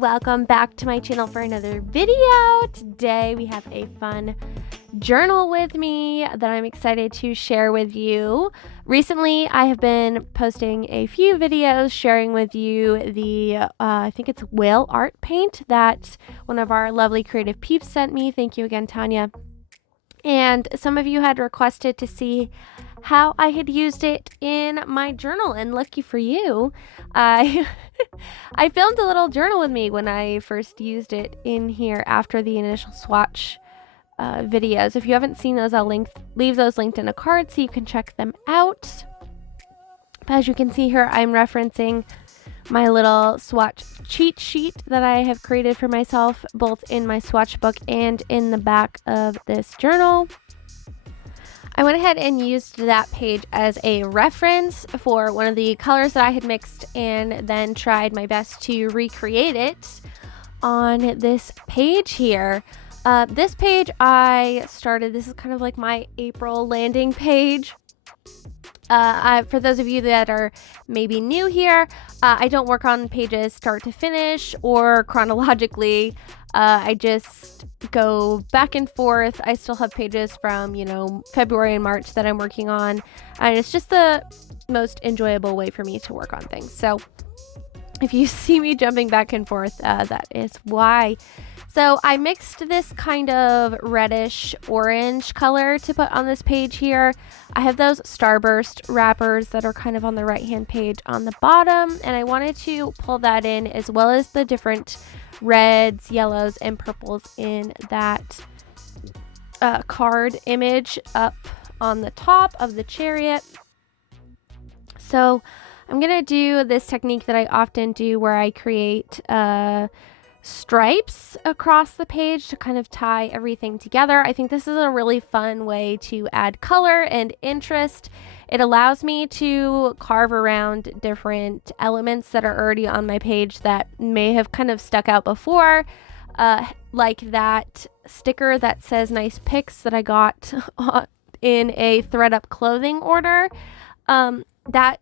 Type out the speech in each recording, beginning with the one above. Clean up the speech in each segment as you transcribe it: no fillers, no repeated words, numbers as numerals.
welcome back to my channel for another video. Today we have a fun journal with me that I'm excited to share with you. Recently I have been posting a few videos sharing with you the I think it's whale art paint that one of our lovely creative peeps sent me. Thank you again, Tanya. And some of you had requested to see how I had used it in my journal, and lucky for you, I I filmed a little journal with me when I first used it in here after the initial swatch videos. If you haven't seen those, I'll leave those linked in a card so you can check them out. But as you can see here, I'm referencing my little swatch cheat sheet that I have created for myself, both in my swatch book and in the back of this journal. I went ahead and used that page as a reference for one of the colors that I had mixed, and then tried my best to recreate it on this page here. This page I started, this is kind of like my April landing page. For those of you that are maybe new here, I don't work on pages start to finish or chronologically. I just go back and forth. I still have pages from, February and March that I'm working on, and it's just the most enjoyable way for me to work on things. So if you see me jumping back and forth, that is why. So I mixed this kind of reddish orange color to put on this page here. I have those Starburst wrappers that are kind of on the right hand page on the bottom, and I wanted to pull that in, as well as the different reds, yellows, and purples in that card image up on the top of the chariot. So I'm gonna do this technique that I often do, where I create stripes across the page to kind of tie everything together. I think this is a really fun way to add color and interest. It allows me to carve around different elements that are already on my page that may have kind of stuck out before, like that sticker that says nice pics that I got in a thread up clothing order. That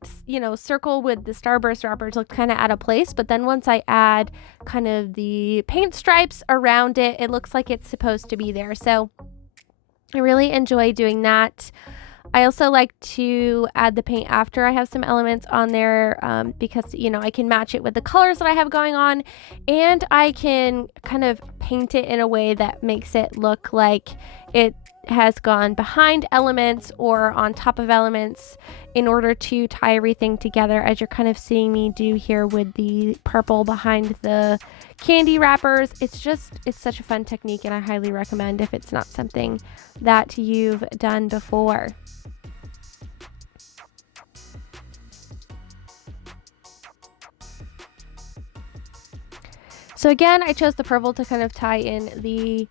circle with the Starburst wrappers looked kind of out of place, but then once I add kind of the paint stripes around it, it looks like it's supposed to be there. So I really enjoy doing that. I also like to add the paint after I have some elements on there, because I can match it with the colors that I have going on, and I can kind of paint it in a way that makes it look like it has gone behind elements or on top of elements in order to tie everything together, as you're kind of seeing me do here with the purple behind the candy wrappers. It's such a fun technique, and I highly recommend if it's not something that you've done before. So again, I chose the purple to kind of tie in the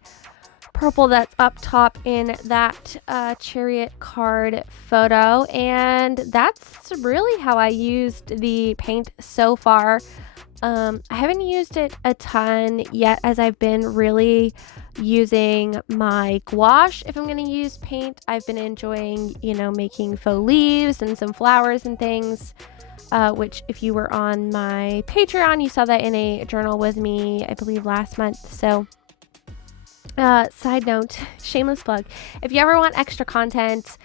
purple that's up top in that chariot card photo, and that's really how I used the paint so far. I haven't used it a ton yet, as I've been really using my gouache. If I'm going to use paint, I've been enjoying making faux leaves and some flowers and things, which if you were on my Patreon, you saw that in a journal with me, I believe last month. So side note, shameless plug, if you ever want extra content,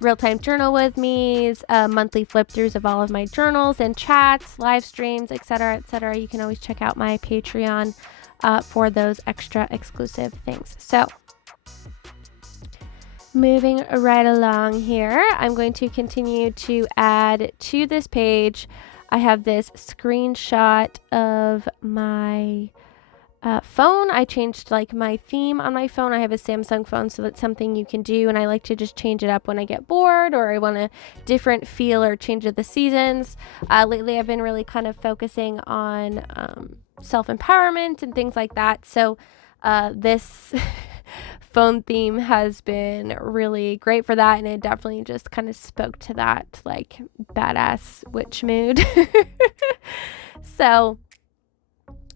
real-time journal with me's, monthly flip-throughs of all of my journals and chats, live streams, etc., you can always check out my Patreon for those extra exclusive things. So moving right along here, I'm going to continue to add to this page. I have this screenshot of my phone. I changed my theme on my phone. I have a Samsung phone, so that's something you can do, and I like to just change it up when I get bored or I want a different feel or change of the seasons. Lately I've been really kind of focusing on self-empowerment and things like that, so this phone theme has been really great for that, and it definitely just kind of spoke to that badass witch mood. So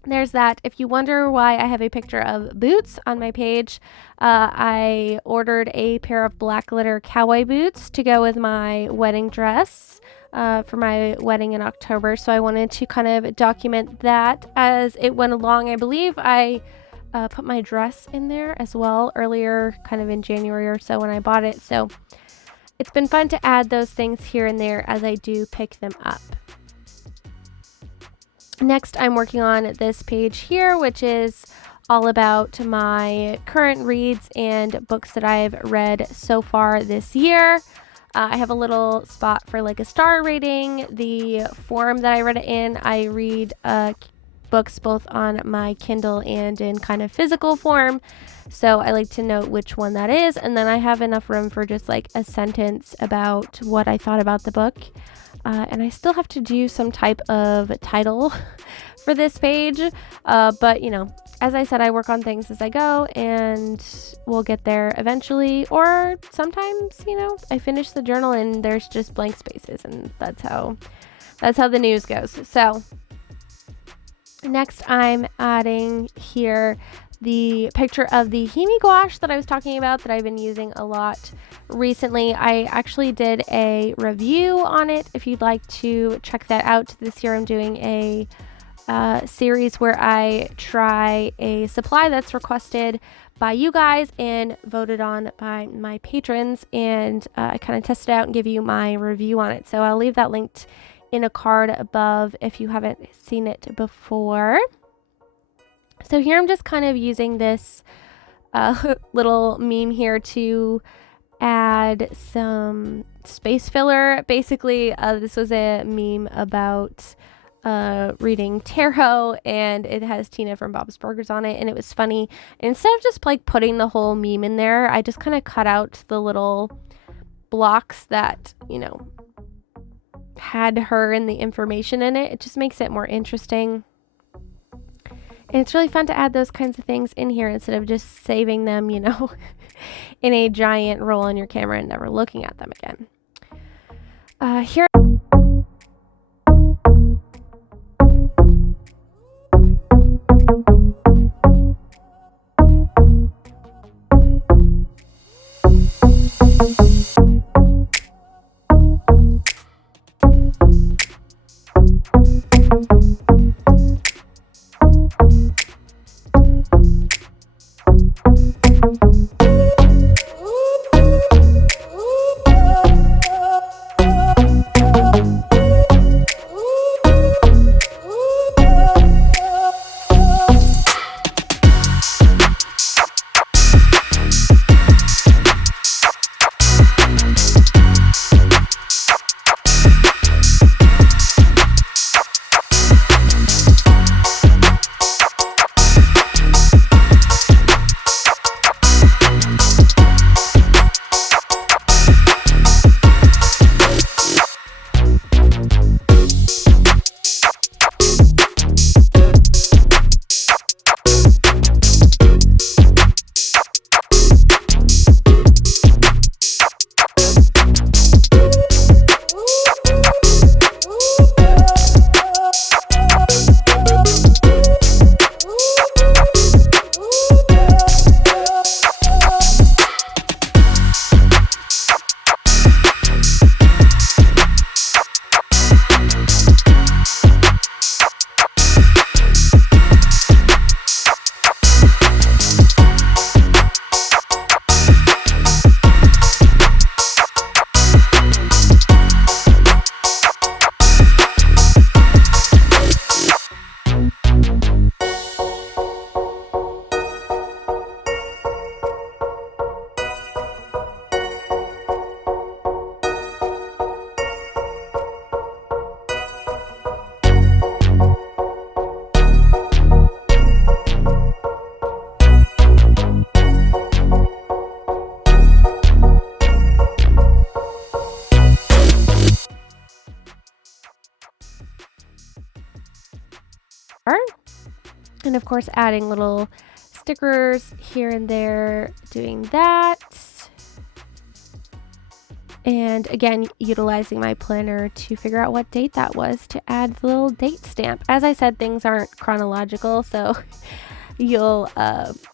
there's that. If you wonder why I have a picture of boots on my page, I ordered a pair of black glitter cowboy boots to go with my wedding dress for my wedding in October. So I wanted to kind of document that as it went along. I believe I put my dress in there as well earlier, kind of in January or so when I bought it. So it's been fun to add those things here and there as I do pick them up. Next, I'm working on this page here, which is all about my current reads and books that I've read so far this year. I have a little spot for like a star rating. The form that I read it in, I read books both on my Kindle and in kind of physical form. So I like to note which one that is. And then I have enough room for just like a sentence about what I thought about the book. And I still have to do some type of title for this page. But, you know, as I said, I work on things as I go and we'll get there eventually. Or sometimes, you know, I finish the journal and there's just blank spaces, and that's how the news goes. So next I'm adding here the picture of the Himi gouache that I was talking about that I've been using a lot recently. I actually did a review on it. If you'd like to check that out, this year I'm doing a series where I try a supply that's requested by you guys and voted on by my patrons, and I kind of test it out and give you my review on it. So I'll leave that linked in a card above if you haven't seen it before. So here I'm just kind of using this little meme here to add some space filler. Basically, this was a meme about reading tarot, and it has Tina from Bob's Burgers on it, and it was funny. And instead of just like putting the whole meme in there, I just kind of cut out the little blocks that, you know, had her and the information in it. It just makes it more interesting. And it's really fun to add those kinds of things in here instead of just saving them, you know, in a giant roll on your camera and never looking at them again. Here. And of course, adding little stickers here and there, doing that. And again, utilizing my planner to figure out what date that was to add the little date stamp. As I said, things aren't chronological, so you'll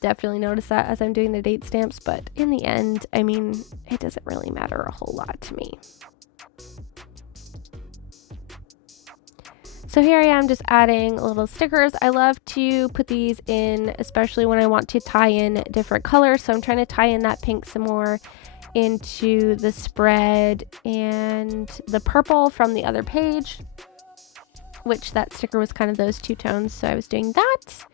definitely notice that as I'm doing the date stamps. But in the end, I mean, it doesn't really matter a whole lot to me. So here I am just adding little stickers. I love to put these in, especially when I want to tie in different colors. So I'm trying to tie in that pink some more into the spread and the purple from the other page, which that sticker was kind of those two tones. So I was doing that.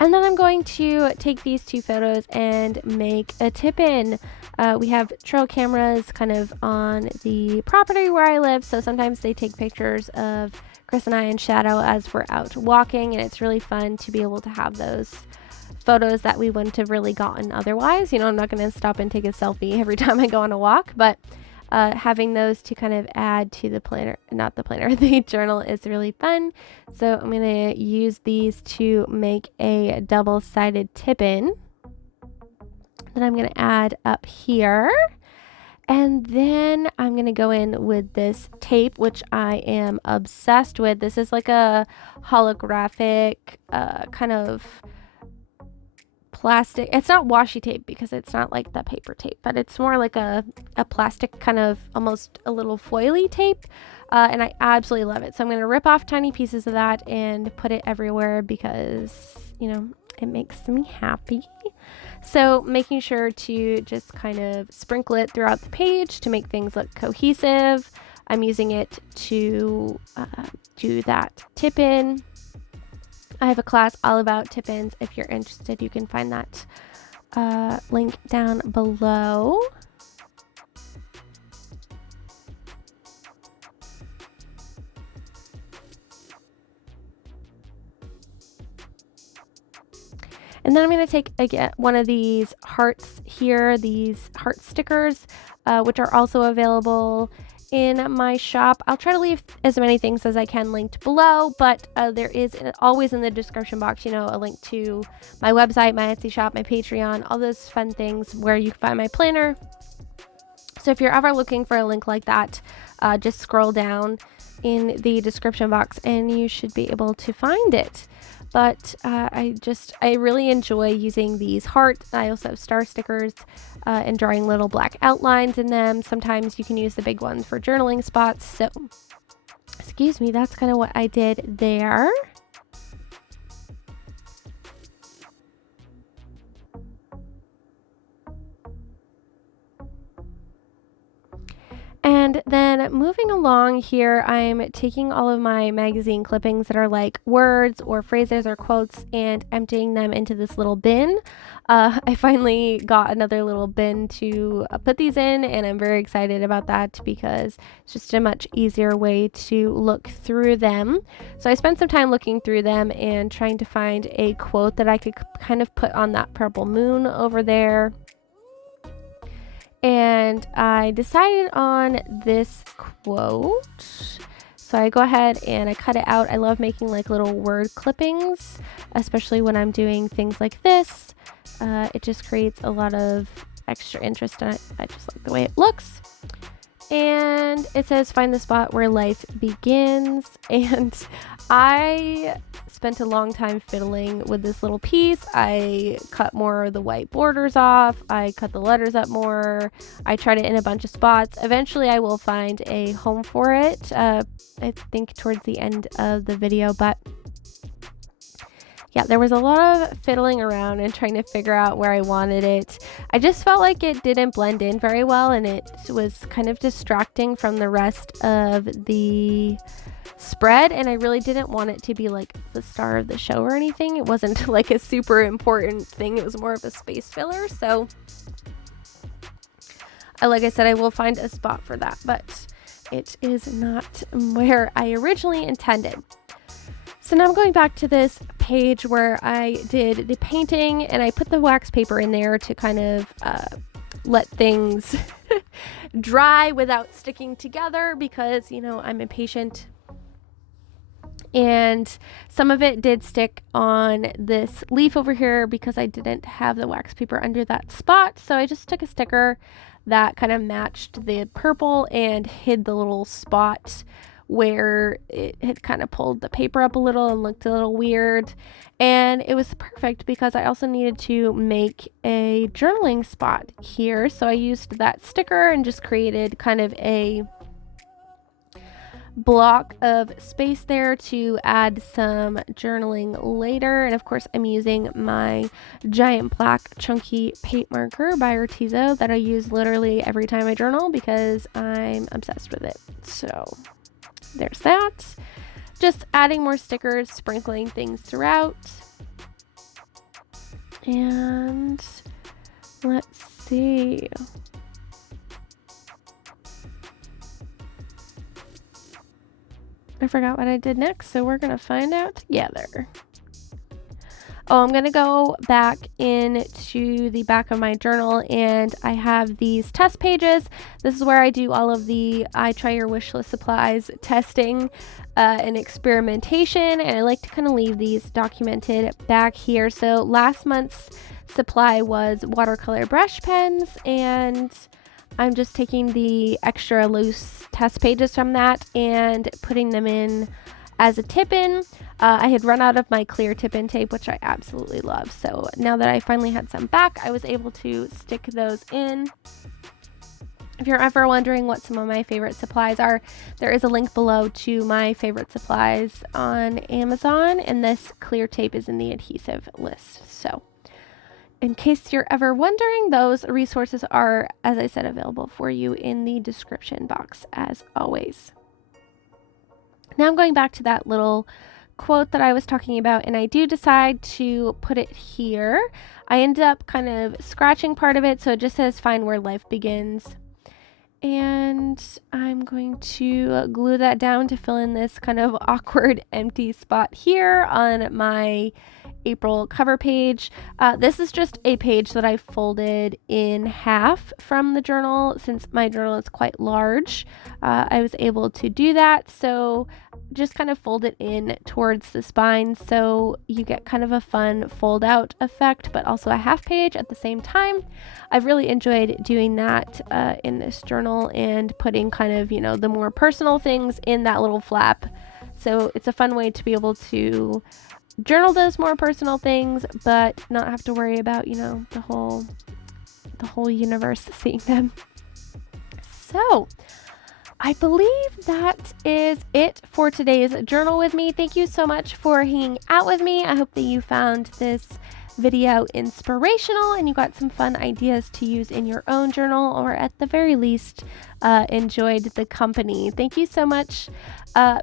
And then I'm going to take these two photos and make a tip-in. We have trail cameras kind of on the property where I live, so sometimes they take pictures of Chris and I in shadow as we're out walking, and it's really fun to be able to have those photos that we wouldn't have really gotten otherwise. You know, I'm not going to stop and take a selfie every time I go on a walk, but having those to kind of add to the planner, not the planner, the journal is really fun. So I'm going to use these to make a double-sided tip-in that I'm going to add up here. And then I'm going to go in with this tape, which I am obsessed with. This is like a holographic kind of plastic. It's not washi tape because it's not like the paper tape, but it's more like a plastic kind of almost a little foily tape. And I absolutely love it. So I'm going to rip off tiny pieces of that and put it everywhere because, you know, it makes me happy. So making sure to just kind of sprinkle it throughout the page to make things look cohesive. I'm using it to do that tip in. I have a class all about tip-ins. If you're interested, you can find that link down below. And then I'm going to take again one of these hearts here, these heart stickers, which are also available in my shop. I'll try to leave as many things as I can linked below, but there is always in the description box, you know, a link to my website, my Etsy shop, my Patreon, all those fun things where you can find my planner. So if you're ever looking for a link like that, just scroll down in the description box and you should be able to find it. But I really enjoy using these hearts. I also have star stickers and drawing little black outlines in them. Sometimes you can use the big ones for journaling spots. So, excuse me, that's kind of what I did there. And then moving along here, I'm taking all of my magazine clippings that are like words or phrases or quotes and emptying them into this little bin. I finally got another little bin to put these in, and I'm very excited about that because it's just a much easier way to look through them. So I spent some time looking through them and trying to find a quote that I could kind of put on that purple moon over there. And I decided on this quote. So I go ahead and I cut it out. I love making like little word clippings, especially when I'm doing things like this. It just creates a lot of extra interest in it. I just like the way it looks. And it says, find the spot where life begins. And I spent a long time fiddling with this little piece. I cut more of the white borders off. I cut the letters up more. I tried it in a bunch of spots. Eventually I will find a home for it. I think towards the end of the video, but yeah, there was a lot of fiddling around and trying to figure out where I wanted it. I just felt like it didn't blend in very well, and it was kind of distracting from the rest of the spread, and I really didn't want it to be like the star of the show or anything. It wasn't like a super important thing. It was more of a space filler. So like I said, I will find a spot for that, but it is not where I originally intended. So now I'm going back to this page where I did the painting, and I put the wax paper in there to kind of let things dry without sticking together because, you know, I'm impatient. And some of it did stick on this leaf over here because I didn't have the wax paper under that spot. So I just took a sticker that kind of matched the purple and hid the little spot where it had kind of pulled the paper up a little and looked a little weird. And it was perfect because I also needed to make a journaling spot here. So I used that sticker and just created kind of a block of space there to add some journaling later. And of course, I'm using my giant black chunky paint marker by Artizo that I use literally every time I journal because I'm obsessed with it. So there's that. Just adding more stickers, sprinkling things throughout. And let's see. I forgot what I did next, so we're gonna find out together. Oh, I'm gonna go back into the back of my journal, and I have these test pages. This is where I do all of the I try your wish list supplies testing and experimentation, and I like to kind of leave these documented back here. So last month's supply was watercolor brush pens, and I'm just taking the extra loose test pages from that and putting them in as a tip-in. I had run out of my clear tip-in tape, which I absolutely love. So now that I finally had some back, I was able to stick those in. If you're ever wondering what some of my favorite supplies are, there is a link below to my favorite supplies on Amazon, and this clear tape is in the adhesive list. So in case you're ever wondering, those resources are, as I said, available for you in the description box as always. Now I'm going back to that little quote that I was talking about, and I do decide to put it here. I end up kind of scratching part of it, so it just says find where life begins. And I'm going to glue that down to fill in this kind of awkward empty spot here on my April cover page. This is just a page that I folded in half from the journal. Since my journal is quite large, I was able to do that. So just kind of fold it in towards the spine so you get kind of a fun fold out effect, but also a half page at the same time. I've really enjoyed doing that in this journal and putting kind of, you know, the more personal things in that little flap. So it's a fun way to be able to journal those more personal things, but not have to worry about, you know, the whole universe seeing them. So I believe that is it for today's journal with me. Thank you so much for hanging out with me. I hope that you found this video inspirational and you got some fun ideas to use in your own journal, or at the very least enjoyed the company. Thank you so much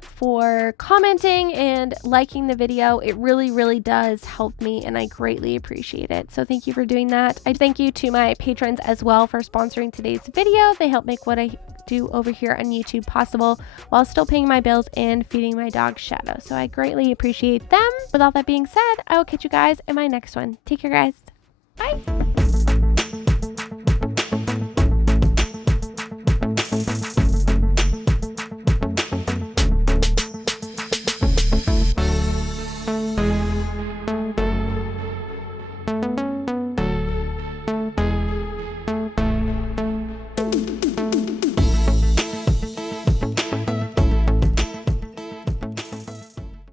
for commenting and liking the video. It really does help me and I greatly appreciate it. So thank you for doing that. I thank you to my patrons as well for sponsoring today's video. They help make what I do over here on YouTube possible while still paying my bills and feeding my dog Shadow. So I greatly appreciate them. With all that being said, I will catch you guys in my next one. Take care, guys. Bye.